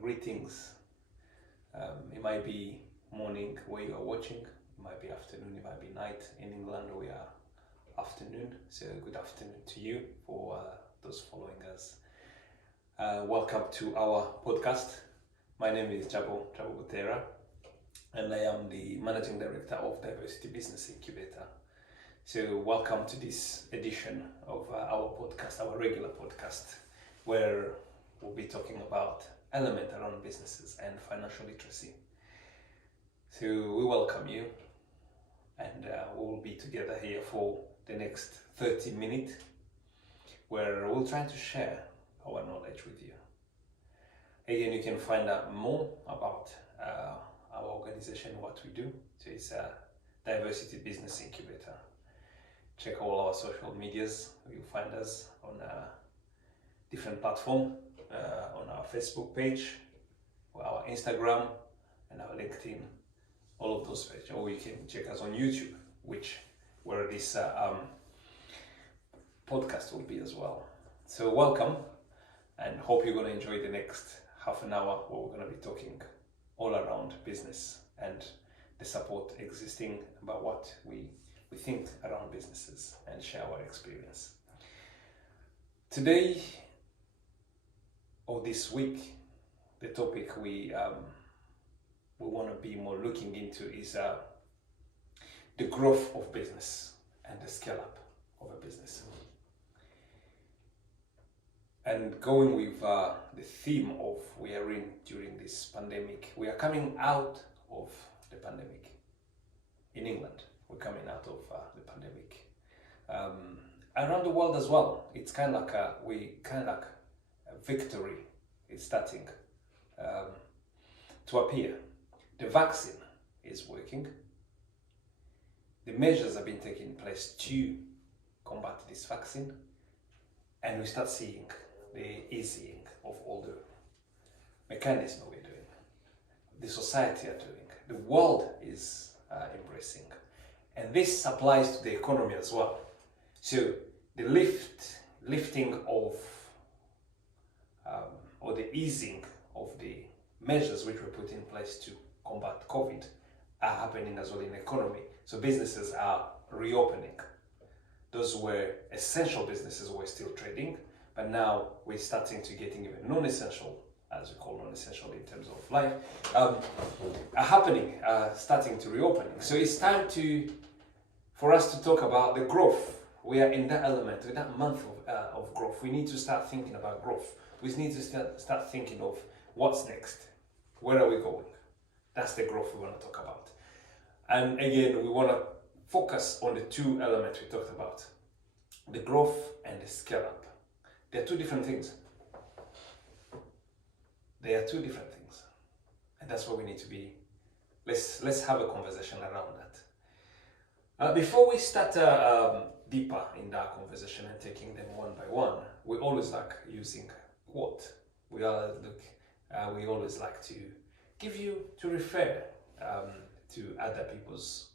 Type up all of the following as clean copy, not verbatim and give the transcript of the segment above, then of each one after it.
greetings. It might be morning where you are watching, it might be afternoon, it might be night. In England, we are afternoon, so good afternoon to you for those following us. Welcome to our podcast. My name is Jabo Butera, and I am the Managing Director of Diversity Business Incubator. So welcome to this edition of our podcast, our regular podcast, where we'll be talking about element around businesses and financial literacy. So we welcome you, and we'll be together here for the next 30 minutes, where we'll try to share our knowledge with you. Again, you can find out more about our organization, what we do. So it's a Diversity Business Incubator. Check all our social medias. You'll find us on different platforms, on our Facebook page, or our Instagram, and our LinkedIn, all of those pages. Or you can check us on YouTube, where this podcast will be as well. So welcome, and hope you're going to enjoy the next half an hour where we're going to be talking all around business and the support existing about what we think around businesses and share our experience. Today, or this week, the topic we want to be more looking into is the growth of business and the scale up of a business. And going with the theme of we are in during this pandemic, we are coming out of the pandemic in England. We're coming out of the pandemic. Around the world as well, it's kind of like a victory is starting to appear. The vaccine is working. The measures have been taking place to combat this vaccine, and we start seeing the easing of all the mechanisms we're doing. The society are doing. The world is embracing. And this applies to the economy as well. So the lifting of or the easing of the measures which were put in place to combat COVID are happening as well in the economy. So businesses are reopening. Those were essential businesses were still trading, but now we're starting to getting even non-essential, as we call non-essential in terms of life, are happening, starting to reopening. So it's time for us to talk about the growth. We are in that element, in that month of growth. We need to start thinking about growth. We need to start thinking of what's next. Where are we going? That's the growth we want to talk about. And again, we want to focus on the two elements we talked about, the growth and the scale up. They are two different things. They are two different things. And that's what we need to be. Let's have a conversation around that. Before we start deeper in that conversation and taking them one by one, we always like using quote. We always like to give you to refer to other people's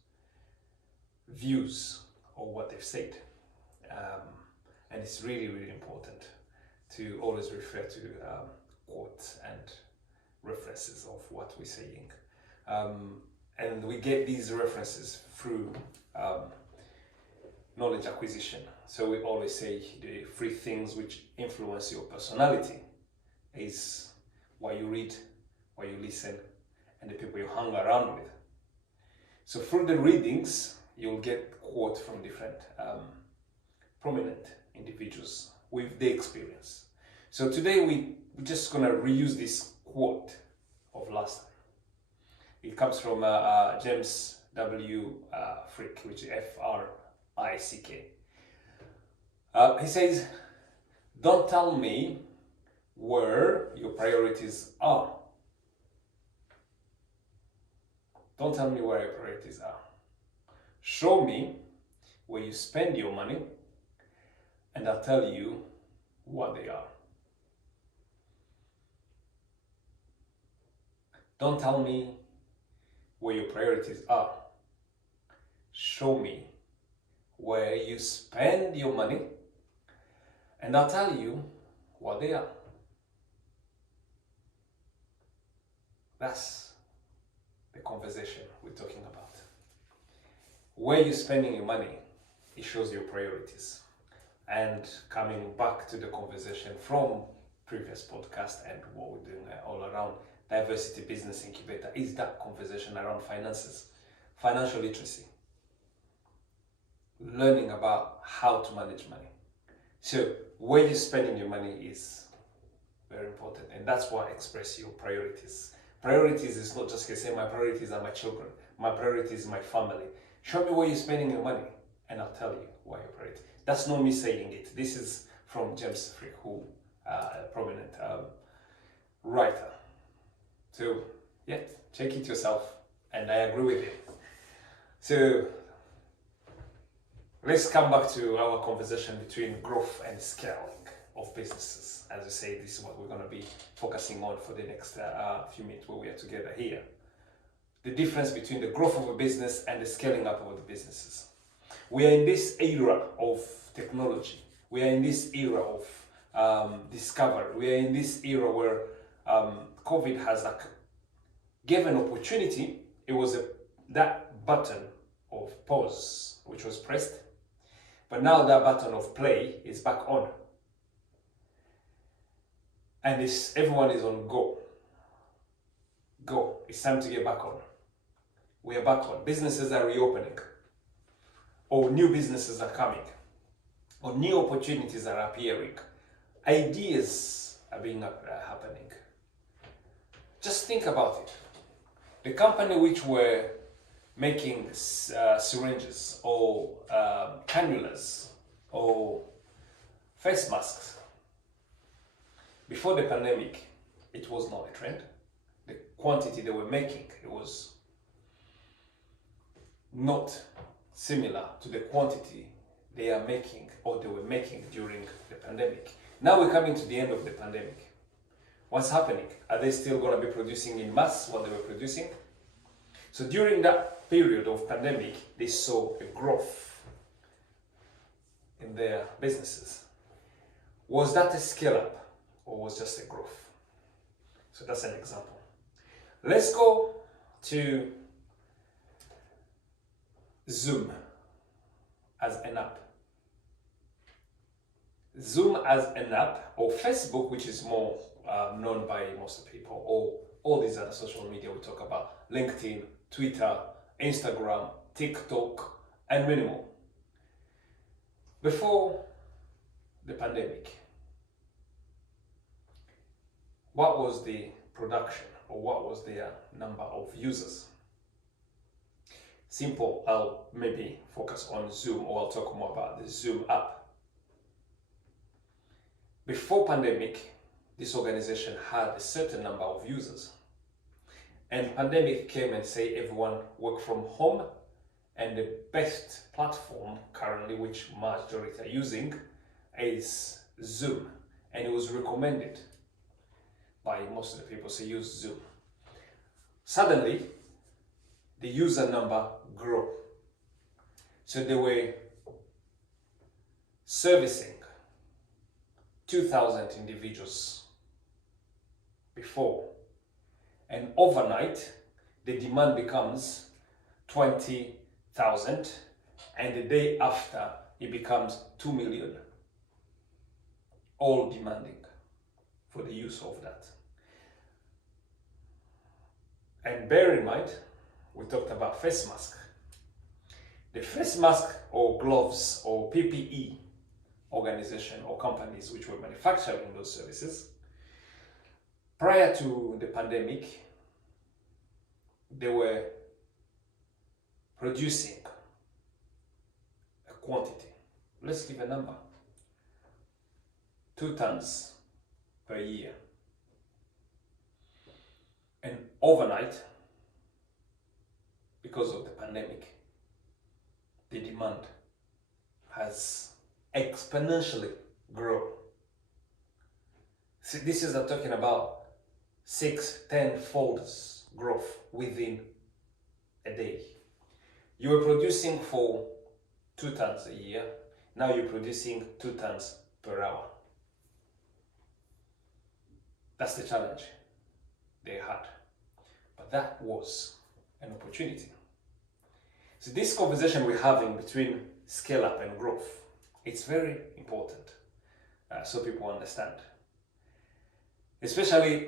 views or what they've said. And it's really, really important to always refer to quotes and references of what we're saying. And we get these references through knowledge acquisition. So we always say the three things which influence your personality is what you read, what you listen, and the people you hang around with. So through the readings, you'll get quotes from different prominent individuals with their experience. So today we're just gonna reuse this quote of last time. It comes from James W. Frick, which is F-R-I-C-K. He says, "Don't tell me where your priorities are. Don't tell me where your priorities are. Show me where you spend your money, and I'll tell you what they are." Don't tell me where your priorities are. Show me where you spend your money, and I'll tell you what they are. That's the conversation we're talking about. Where you're spending your money, it shows your priorities. And coming back to the conversation from previous podcast and what we're doing all around Diversity Business Incubator is that conversation around finances, financial literacy, learning about how to manage money. So where you're spending your money is very important, and that's why I express your priorities. Priorities is not just say my priorities are my children, my priorities is my family. Show me where you're spending your money and I'll tell you why your priority. That's not me saying it. This is from James Frick, who a prominent writer. So yeah, check it yourself, and I agree with you. So let's come back to our conversation between growth and scaling of businesses. As I say, this is what we're going to be focusing on for the next few minutes where we are together here. The difference between the growth of a business and the scaling up of the businesses. We are in this era of technology. We are in this era of discovery. We are in this era where COVID has given opportunity. It was that button of pause which was pressed, but now that button of play is back on, and everyone is on go. It's time to get back on. We are back on. Businesses are reopening, or new businesses are coming, or new opportunities are appearing. Ideas are being happening. Just think about it. The company which were making syringes or cannulas or face masks, before the pandemic, it was not a trend. The quantity they were making, it was not similar to the quantity they are making or they were making during the pandemic. Now we're coming to the end of the pandemic. What's happening? Are they still going to be producing in mass what they were producing? So during that period of pandemic, they saw a growth in their businesses. Was that a scale up or was just a growth? So that's an example. Let's go to Zoom as an app. Zoom as an app, or Facebook, which is more known by most people, or all these other social media we talk about, LinkedIn, Twitter, Instagram, TikTok, and many more. Before the pandemic, what was the production, or what was the number of users? Simple, I'll maybe focus on Zoom, or I'll talk more about the Zoom app. Before pandemic, this organization had a certain number of users. And pandemic came and say everyone work from home, and the best platform currently, which majority are using, is Zoom. And it was recommended by most of the people to use Zoom. Suddenly, the user number grew. So they were servicing 2,000 individuals before, and overnight the demand becomes 20,000, and the day after it becomes 2 million, all demanding for the use of that. And bear in mind, we talked about face mask. The face mask or gloves or PPE organization or companies which were manufacturing those services, prior to the pandemic, they were producing a quantity. Let's give a number. 2 tons per year. And overnight, because of the pandemic, the demand has exponentially grown. See, this is talking about 6-10 folds growth within a day. You were producing for 2 tons a year, now you're producing 2 tons per hour. That's the challenge they had. But that was an opportunity. So this conversation we're having between scale up and growth, it's very important so people understand. Especially,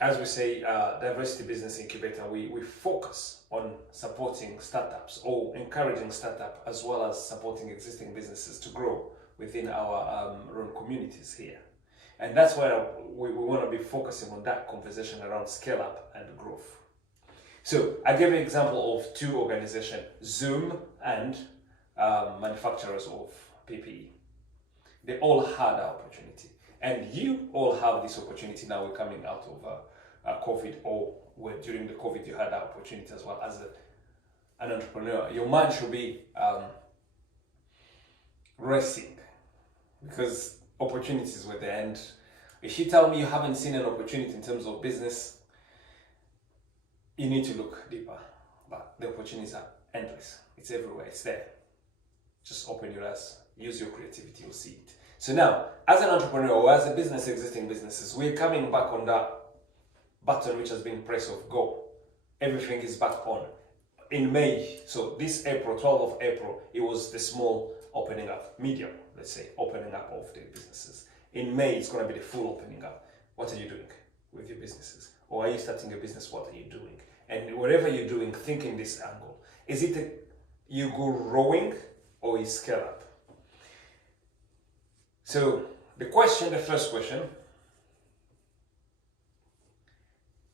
as we say, Diversity Business Incubator, we focus on supporting startups or encouraging startups as well as supporting existing businesses to grow within our own communities here. And that's where we want to be focusing on that conversation around scale up and growth. So I gave an example of two organizations, Zoom and manufacturers of PPE. They all had an opportunity. And you all have this opportunity now. We're coming out of COVID, or during the COVID you had that opportunity as well as an entrepreneur. Your mind should be racing, because opportunities were there. And if you tell me you haven't seen an opportunity in terms of business, you need to look deeper. But the opportunities are endless. It's everywhere. It's there. Just open your eyes. Use your creativity. You'll see it. So now, as an entrepreneur or as a business, existing businesses, we're coming back on that button which has been pressed of go. Everything is back on. In May, so this April, 12th of April, it was the small opening up, medium, let's say, opening up of the businesses. In May, it's going to be the full opening up. What are you doing with your businesses? Or are you starting a business? What are you doing? And whatever you're doing, think in this angle. Is it you go growing or you scale up? So the first question,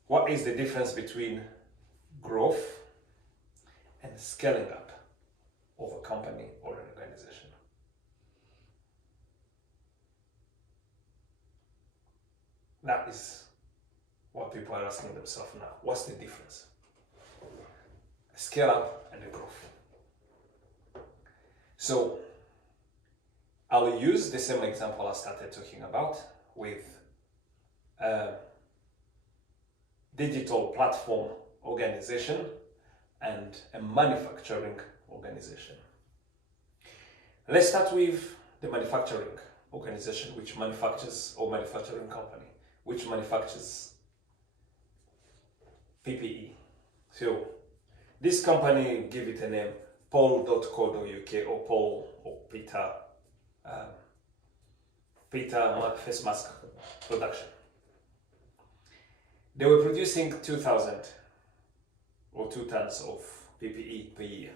what is the difference between growth and scaling up of a company or an organization? That is what people are asking themselves now. What's the difference? A scale up and a growth. So I'll use the same example I started talking about with a digital platform organization and a manufacturing organization. Let's start with the manufacturing organization, which manufactures, or manufacturing company, which manufactures PPE. So this company, give it a name, paul.co.uk or Paul or Peter face mask production. They were producing 2,000 or 2 tons of PPE per year.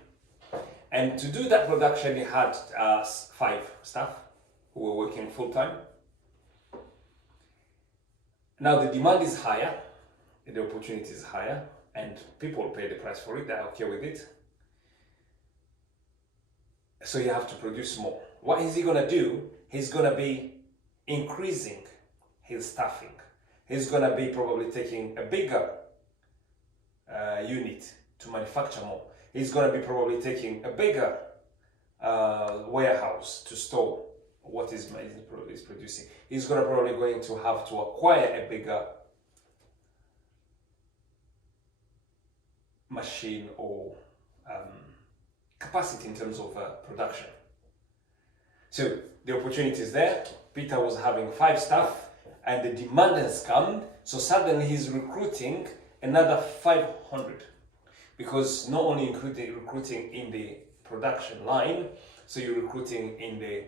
And to do that production, they had 5 staff who were working full time. Now the demand is higher, the opportunity is higher, and people pay the price for it, they're okay with it. So you have to produce more. What is he going to do? He's going to be increasing his staffing. He's going to be probably taking a bigger unit to manufacture more. He's going to be probably taking a bigger warehouse to store what is producing. He's probably going to have to acquire a bigger machine or capacity in terms of production. So the opportunity is there. Peter was having 5 staff and the demand has come. So suddenly he's recruiting another 500, because not only recruiting in the production line, so you're recruiting in the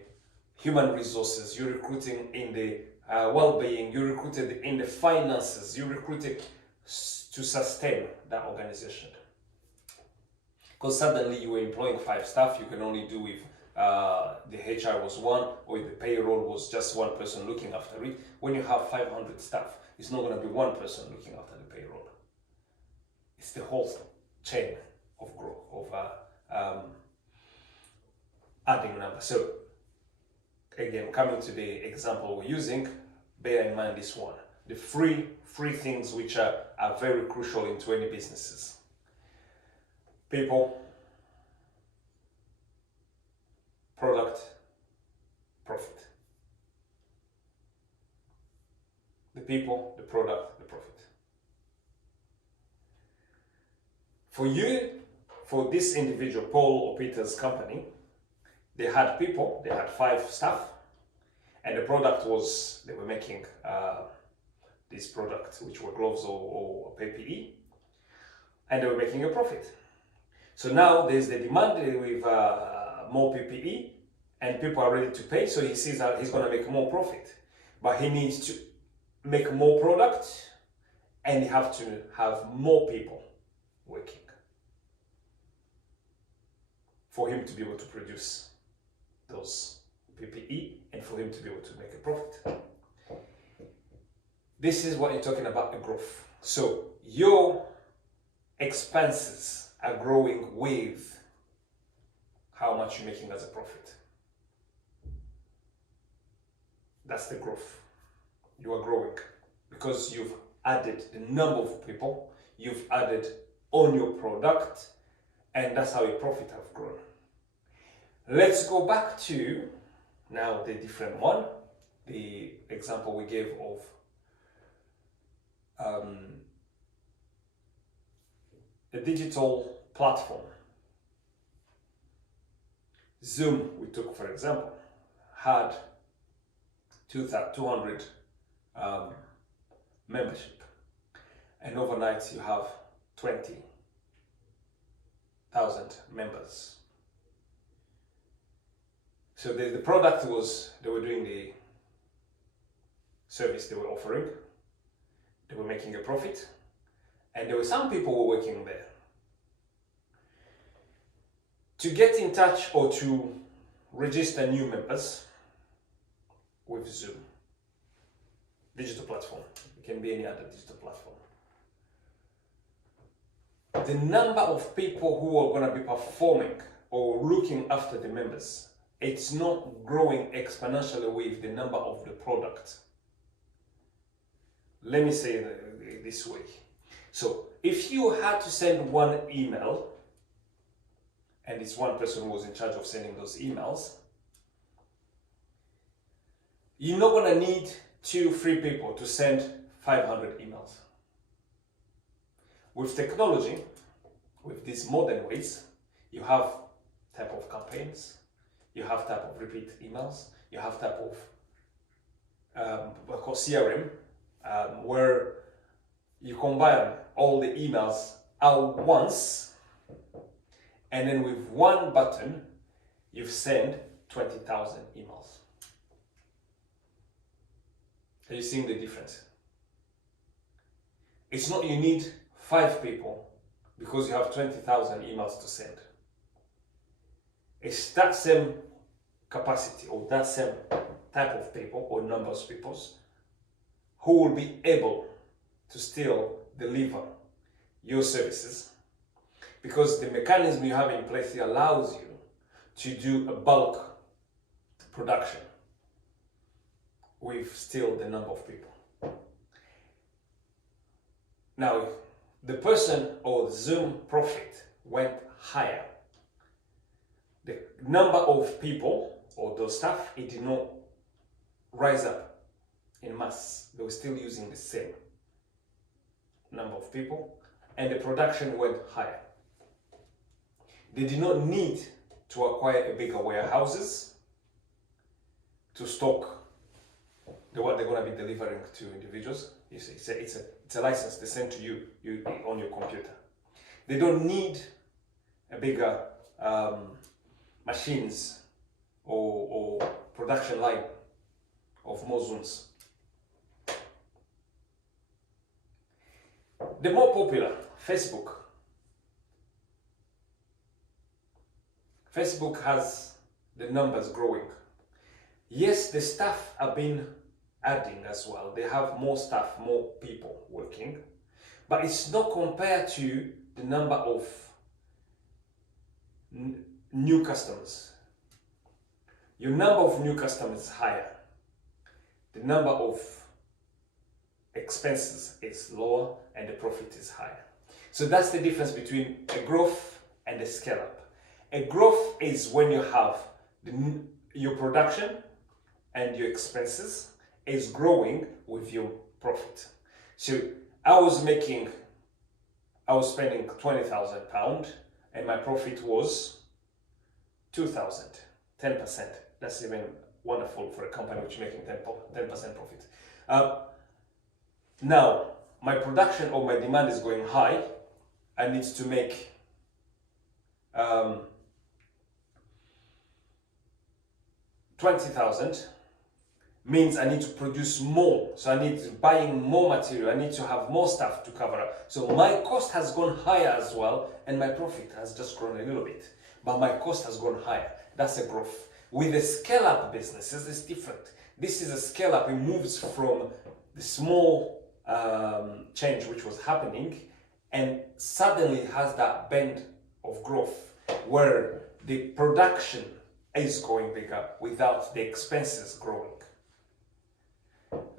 human resources, you're recruiting in the well-being, you're recruited in the finances, you're recruited to sustain that organization. Because suddenly you were employing 5 staff, you can only do with the HR was 1, or the payroll was just 1 person looking after it. When you have 500 staff, it's not going to be 1 person looking after the payroll. It's the whole chain of growth, of adding numbers. So again, coming to the example we're using, bear in mind this one. The three things which are very crucial into any businesses. People, product, profit. The people, the product, the profit. For you, for this individual, Paul or Peter's company, they had people, they had 5 staff, and the product was, they were making these products, which were gloves or PPE, and they were making a profit. So now there's the demand with more PPE, and people are ready to pay, so he sees that he's going to make more profit. But he needs to make more product, and you have to have more people working for him to be able to produce those PPE and for him to be able to make a profit. This is what you're talking about, a growth. So your expenses are growing with how much you're making as a profit. That's the growth. You are growing because you've added the number of people, you've added on your product, and that's how your profit have grown. Let's go back to now the different one, the example we gave of a digital platform. Zoom, we took for example, had 200 membership, and overnight you have 20,000 members. So the product was, they were doing the service they were offering, they were making a profit, and there were some people who were working there. To get in touch or to register new members with Zoom, digital platform, it can be any other digital platform, the number of people who are going to be performing or looking after the members, it's not growing exponentially with the number of the product. Let me say it this way. So if you had to send one email, and it's one person who was in charge of sending those emails, you're not going to need 2-3 people to send 500 emails. With technology, with these modern ways, you have type of campaigns, you have type of repeat emails, you have type of called CRM, where you combine all the emails at once, and then with one button, you send 20,000 emails. Are you seeing the difference? It's not you need 5 people because you have 20,000 emails to send. It's that same capacity or that same type of people or numbers of people who will be able to still deliver your services, because the mechanism you have in place here allows you to do a bulk production with still the number of people. Now, the person or the Zoom profit went higher. The number of people or those staff, it did not rise up in mass. They were still using the same number of people, and the production went higher. They did not need to acquire a bigger warehouses to stock what they're going to be delivering to individuals. You see, it's a license they send to you on your computer. They don't need a bigger machines or production line of more Zooms. The more popular, Facebook. Facebook has the numbers growing. Yes, the staff have been adding as well. They have more staff, more people working, but it's not compared to the number of new customers. Your number of new customers is higher. The number of expenses is lower and the profit is higher. So that's the difference between a growth and a scale up. A growth is when you have your production and your expenses is growing with your profit. So I was spending £20,000 and my profit was 2,000, 10%. That's even wonderful for a company which is making 10% profit. Now, my production or my demand is going high. I need to make 20,000, means I need to produce more. So I need to buying more material. I need to have more stuff to cover up. So my cost has gone higher as well, and my profit has just grown a little bit. But my cost has gone higher. That's a growth. With the scale-up businesses, it's different. This is a scale-up. It moves from the small change which was happening, and suddenly has that bend of growth where the production is going bigger without the expenses growing.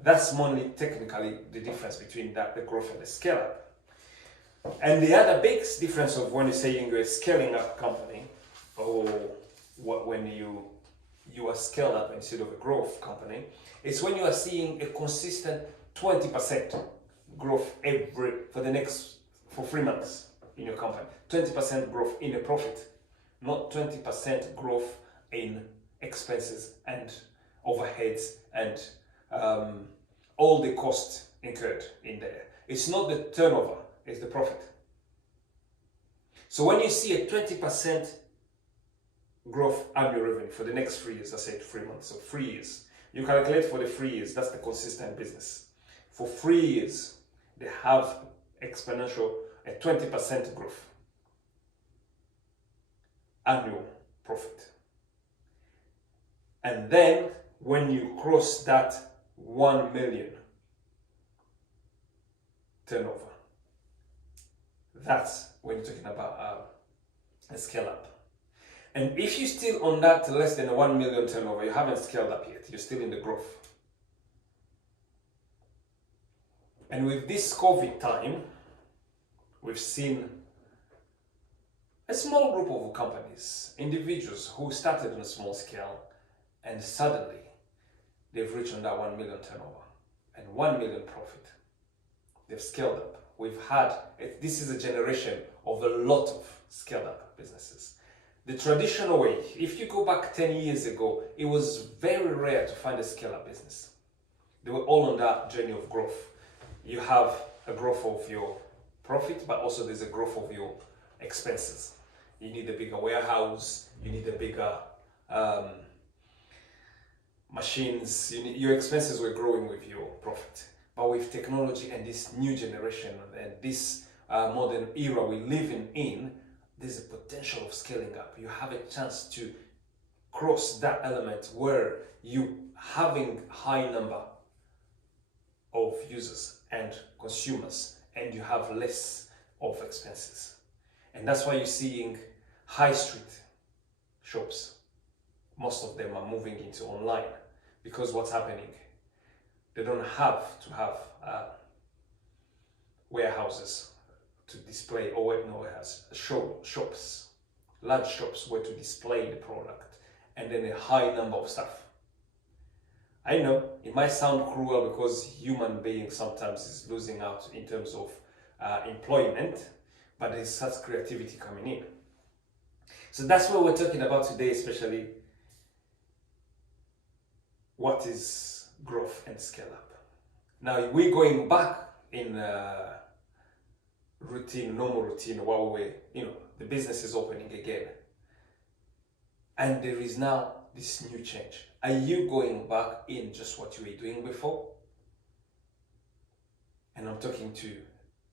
That's only technically the difference between the growth and the scale up. And the other big difference of when you're saying you're a scaling up company, or when you are scaled up instead of a growth company, it's when you are seeing a consistent 20% growth for 3 months in your company. 20% growth in the profit, not 20% growth in expenses and overheads and all the costs incurred in there. It's not the turnover, it's the profit. So when you see a 20% growth annual revenue for the next 3 years, I said 3 months, so 3 years, you calculate for the 3 years, that's the consistent business. For 3 years, they have exponential, a 20% growth annual profit. And then when you cross that 1 million turnover, that's when you're talking about a scale up. And if you're still on that less than 1 million turnover, you haven't scaled up yet, you're still in the growth. And with this COVID time, we've seen a small group of companies, individuals who started on a small scale, and suddenly they've reached on that 1 million turnover and 1 million profit. They've scaled up. This is a generation of a lot of scaled up businesses. The traditional way, if you go back 10 years ago, it was very rare to find a scale up business. They were all on that journey of growth. You have a growth of your profit, but also there's a growth of your expenses. You need a bigger warehouse, you need a bigger machines, your expenses were growing with your profit. But with technology and this new generation and this modern era we're living in, there's a potential of scaling up. You have a chance to cross that element where you having high number of users and consumers, and you have less of expenses. And that's why you're seeing high street shops. Most of them are moving into online, because what's happening? They don't have to have warehouses to display, shops, large shops where to display the product, and then a high number of stuff. I know it might sound cruel because human being sometimes is losing out in terms of employment, but there's such creativity coming in. So that's what we're talking about today, especially what is growth and scale up. Now we're going back in normal routine while the business is opening again. And there is now this new change. Are you going back in just what you were doing before? And I'm talking to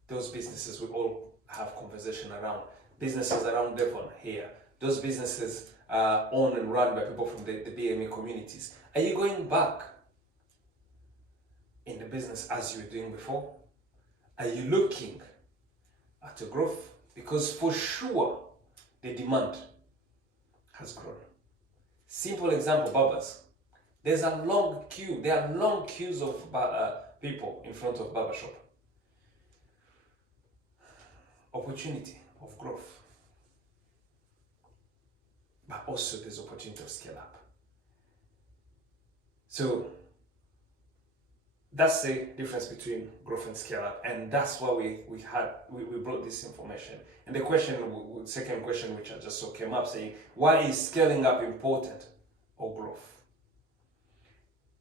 those businesses we all have conversation around. Businesses around Devon here. Those businesses owned and run by people from the BME communities. Are you going back in the business as you were doing before? Are you looking at your growth? Because for sure, the demand has grown. Simple example, barbers. There's a long queue. There are long queues of people in front of barber shop. Opportunity of growth. But also there's opportunity of scale up. So that's the difference between growth and scale up, and that's why we brought this information. And the second question which I just saw came up saying, why is scaling up important or growth?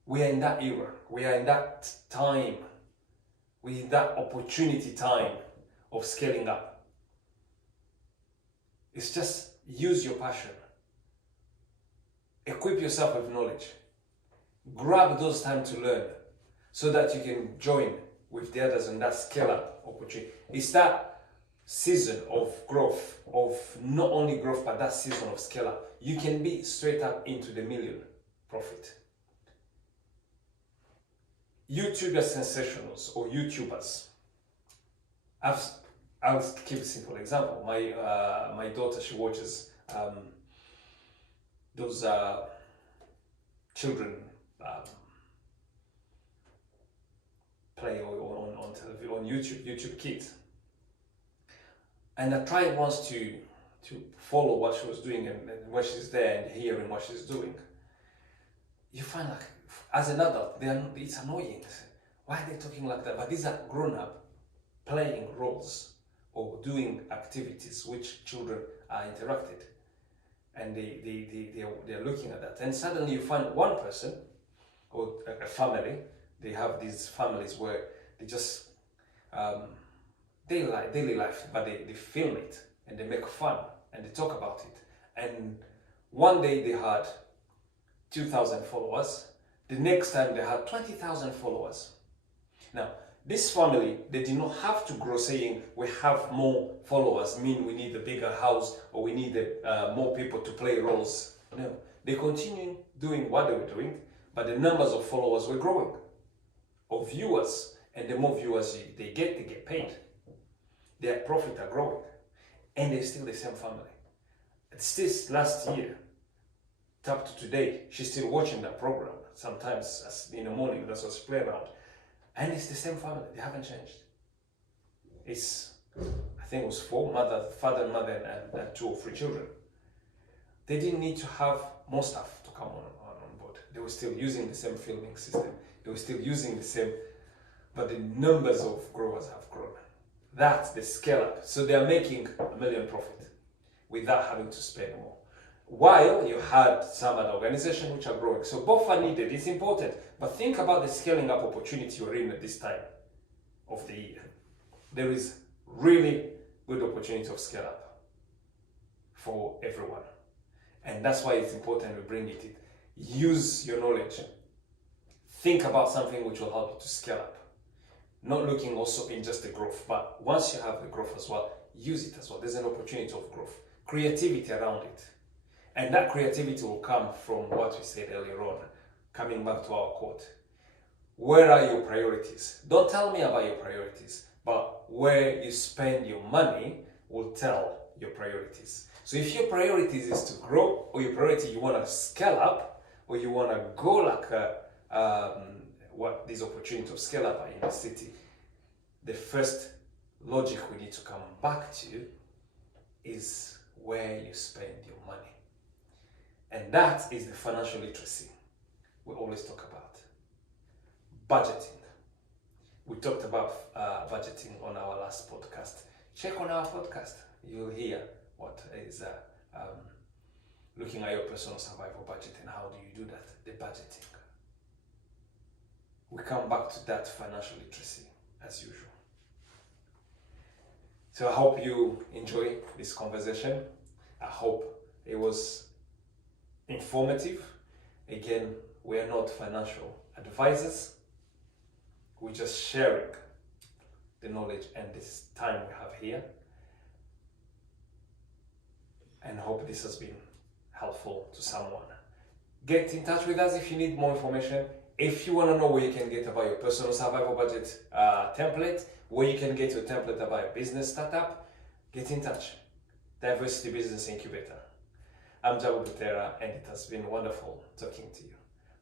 We are in that era, we are in that time with that opportunity time of scaling up. It's just use your passion. Equip yourself with knowledge. Grab those time to learn so that you can join with the others in that scale up opportunity. It's that season of growth, of not only growth, but that season of scale up. You can be straight up into the million profit. YouTuber sensationals or YouTubers. I'll give a simple example. My daughter, she watches those children play on television, on YouTube Kids. And I tried once to follow what she was doing and when she's there and hearing what she's doing. You find like, as an adult, it's annoying. Why are they talking like that? But these are grown up playing roles or doing activities which children are interacted. And they're looking at that. And suddenly you find one person or a family, they have these families where they just, daily life, but they film it and they make fun and they talk about it. And one day they had 2,000 followers. The next time they had 20,000 followers. Now, this family, they did not have to grow saying we have more followers, mean we need a bigger house or we need more people to play roles. No, they continued doing what they were doing, but the numbers of followers were growing, of viewers, and the more viewers they get paid. Their profit are growing, and they're still the same family. It's this last year, up to today, she's still watching that program. Sometimes in the morning, that's what's playing around. And it's the same family, they haven't changed. It's, I think it was father, mother, and 2 or 3 children. They didn't need to have more stuff to come on board. They were still using the same filming system. They were still using the same, but the numbers of growers have grown. That's the scale up. So they're making $1 million profit without having to spend more. While you had some other organizations which are growing. So both are needed, it's important. But think about the scaling up opportunity you're in at this time of the year. There is really good opportunity of scale up for everyone. And that's why it's important we bring it in. Use your knowledge. Think about something which will help you to scale up. Not looking also in just the growth, but once you have the growth as well, use it as well. There's an opportunity of growth. Creativity around it. And that creativity will come from what we said earlier on, coming back to our quote. Where are your priorities? Don't tell me about your priorities, but where you spend your money will tell your priorities. So if your priorities is to grow, or your priority you want to scale up, or you want to go like what this opportunity of scale up are in the city, the first logic we need to come back to is where you spend your money. And that is the financial literacy we always talk about. Budgeting. We talked about budgeting on our last podcast. Check on our podcast. You'll hear what is looking at your personal survival budget and how do you do that, the budgeting. We come back to that financial literacy as usual. So I hope you enjoy this conversation. I hope it was informative. Again, we are not financial advisors. We're just sharing the knowledge and this time we have here. And hope this has been helpful to someone. Get in touch with us if you need more information. If you want to know where you can get about your personal survival budget template, where you can get your template about your business startup, get in touch. Diversity Business Incubator. I'm Jabo Butera, and it has been wonderful talking to you.